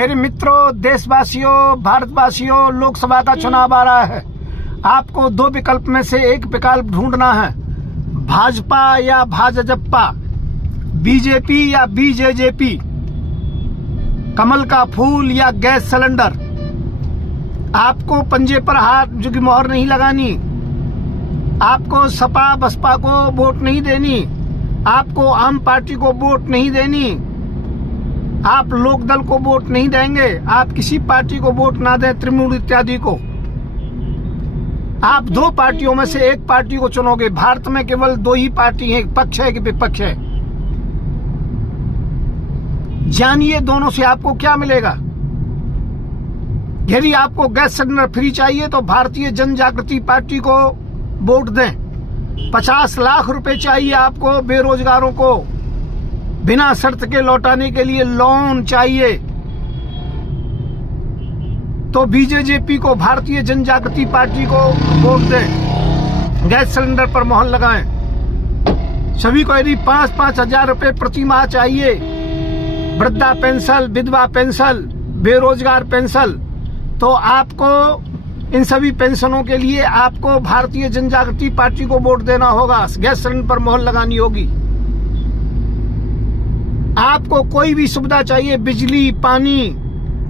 मेरे मित्रों, देशवासियों, भारतवासियों, लोकसभा का चुनाव आ रहा है। आपको दो विकल्प में से एक विकल्प ढूंढना है, भाजपा या भाजपा, बीजेपी या बीजेजेपी, कमल का फूल या गैस सिलेंडर। आपको पंजे पर हाथ जो की मोहर नहीं लगानी, आपको सपा बसपा को वोट नहीं देनी, आपको आम पार्टी को वोट नहीं देनी, आप लोकदल को वोट नहीं देंगे, आप किसी पार्टी को वोट ना दें, तृणमूल इत्यादि को। आप दो पार्टियों में से एक पार्टी को चुनोगे। भारत में केवल दो ही पार्टी है, पक्ष है कि विपक्ष है। जानिए दोनों से आपको क्या मिलेगा। यदि आपको गैस सिलेंडर फ्री चाहिए तो भारतीय जन जागृति पार्टी को वोट दें। 50 लाख रुपए चाहिए आपको बेरोजगारों को बिना शर्त के लौटाने के लिए लोन चाहिए तो बीजेजेपी को, भारतीय जन जागृति पार्टी को वोट दें। गैस सिलेंडर पर मोहर लगाएं। सभी को यदि 5-5 हजार रुपए प्रति माह चाहिए, वृद्धा पेंशन, विधवा पेंशन, बेरोजगार पेंशन, तो आपको इन सभी पेंशनों के लिए आपको भारतीय जन जागृति पार्टी को वोट देना होगा। गैस सिलेंडर पर मोहर लगानी होगी। आपको कोई भी सुविधा चाहिए, बिजली, पानी,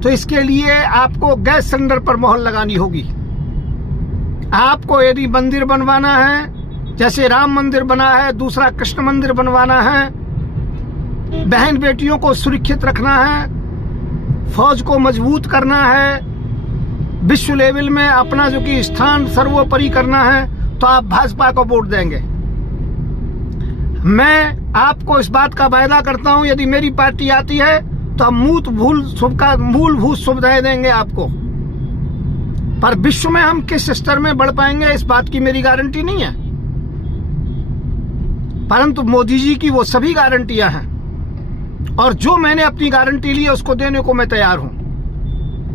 तो इसके लिए आपको गैस सिलेंडर पर मोहर लगानी होगी। आपको यदि मंदिर बनवाना है, जैसे राम मंदिर बना है, दूसरा कृष्ण मंदिर बनवाना है, बहन बेटियों को सुरक्षित रखना है, फौज को मजबूत करना है, विश्व लेवल में अपना जो कि स्थान सर्वोपरि करना है, तो आप भाजपा को वोट देंगे। मैं आपको इस बात का वायदा करता हूं, यदि मेरी पार्टी आती है तो हम मूलभूत सुविधाएं देंगे आपको। पर विश्व में हम किस स्तर में बढ़ पाएंगे, इस बात की मेरी गारंटी नहीं है, परंतु मोदी जी की वो सभी गारंटियां हैं और जो मैंने अपनी गारंटी ली है उसको देने को मैं तैयार हूं।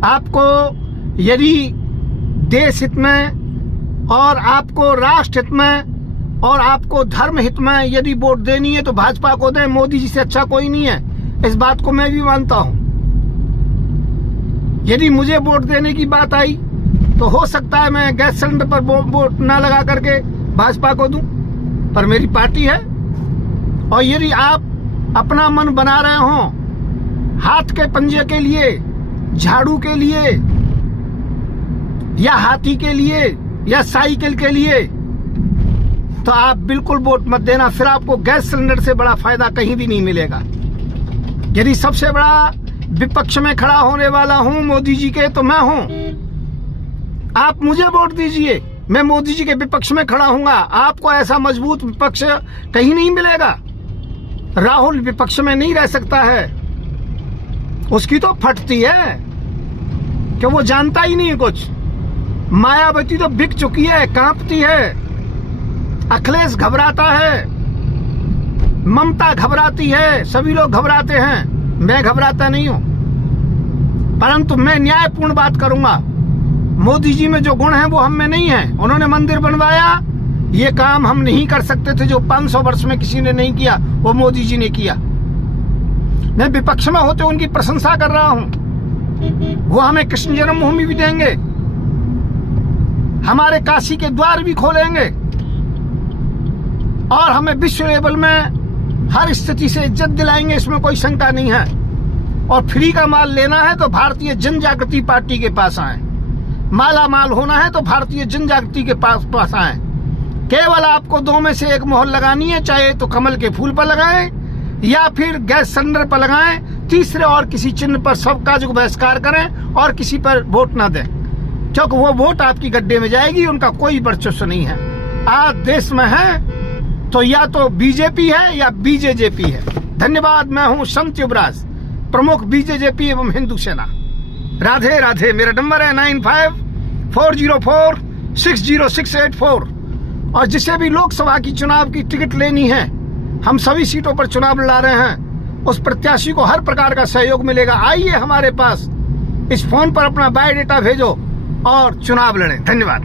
आपको यदि देश हित में और आपको राष्ट्र हित में और आपको धर्म हित में यदि वोट देनी है तो भाजपा को दें। मोदी जी से अच्छा कोई नहीं है, इस बात को मैं भी मानता हूं। यदि मुझे वोट देने की बात आई तो हो सकता है मैं गैस सिलेंडर पर वोट ना लगा करके भाजपा को दूं, पर मेरी पार्टी है। और यदि आप अपना मन बना रहे हो हाथ के पंजे के लिए, झाड़ू के लिए, या हाथी के लिए, या साइकिल के लिए, तो आप बिल्कुल वोट मत देना। फिर आपको गैस सिलेंडर से बड़ा फायदा कहीं भी नहीं मिलेगा। यदि सबसे बड़ा विपक्ष में खड़ा होने वाला हूं मोदी जी के, तो मैं हूं। आप मुझे वोट दीजिए, मैं मोदी जी के विपक्ष में खड़ा हूंगा। आपको ऐसा मजबूत विपक्ष कहीं नहीं मिलेगा। राहुल विपक्ष में नहीं रह सकता है, उसकी तो फटती है कि वो जानता ही नहीं कुछ। मायावती तो बिक चुकी है, कांपती है। अखिलेश घबराता है, ममता घबराती है, सभी लोग घबराते हैं। मैं घबराता नहीं हूं, परंतु मैं न्यायपूर्ण बात करूंगा। मोदी जी में जो गुण है वो हम में नहीं है। उन्होंने मंदिर बनवाया, ये काम हम नहीं कर सकते थे जो 500 वर्ष में किसी ने नहीं किया, वो मोदी जी ने किया। मैं विपक्ष में होते उनकी प्रशंसा कर रहा हूं। वो हमें कृष्ण जन्मभूमि भी देंगे, हमारे काशी के द्वार भी खोलेंगे और हमें विश्व लेवल में हर स्थिति से इज्जत दिलाएंगे, इसमें कोई शंका नहीं है। और फ्री का माल लेना है तो भारतीय जन जागृति पार्टी के पास आए, माला माल होना है तो भारतीय जन जागृति के पास आए। केवल आपको दो में से एक मोहर लगानी है, चाहे तो कमल के फूल पर लगाएं या फिर गैस सिलेंडर पर लगाएं। तीसरे और किसी चिन्ह पर सबका जो बहिष्कार करें और किसी पर वोट ना दें, क्योंकि वो वोट आपकी गड्ढे में जाएगी, उनका कोई वर्चस्व नहीं है। आज देश में है तो या तो बीजेपी है या बीजेजेपी है। धन्यवाद। मैं हूं संत युवराज, प्रमुख बीजेजेपी एवं हिंदू सेना। राधे राधे। मेरा नंबर है 9540460684। और जिसे भी लोकसभा की चुनाव की टिकट लेनी है, हम सभी सीटों पर चुनाव लड़ा रहे हैं, उस प्रत्याशी को हर प्रकार का सहयोग मिलेगा। आइए हमारे पास, इस फोन पर अपना बायोडेटा भेजो और चुनाव लड़ें। धन्यवाद।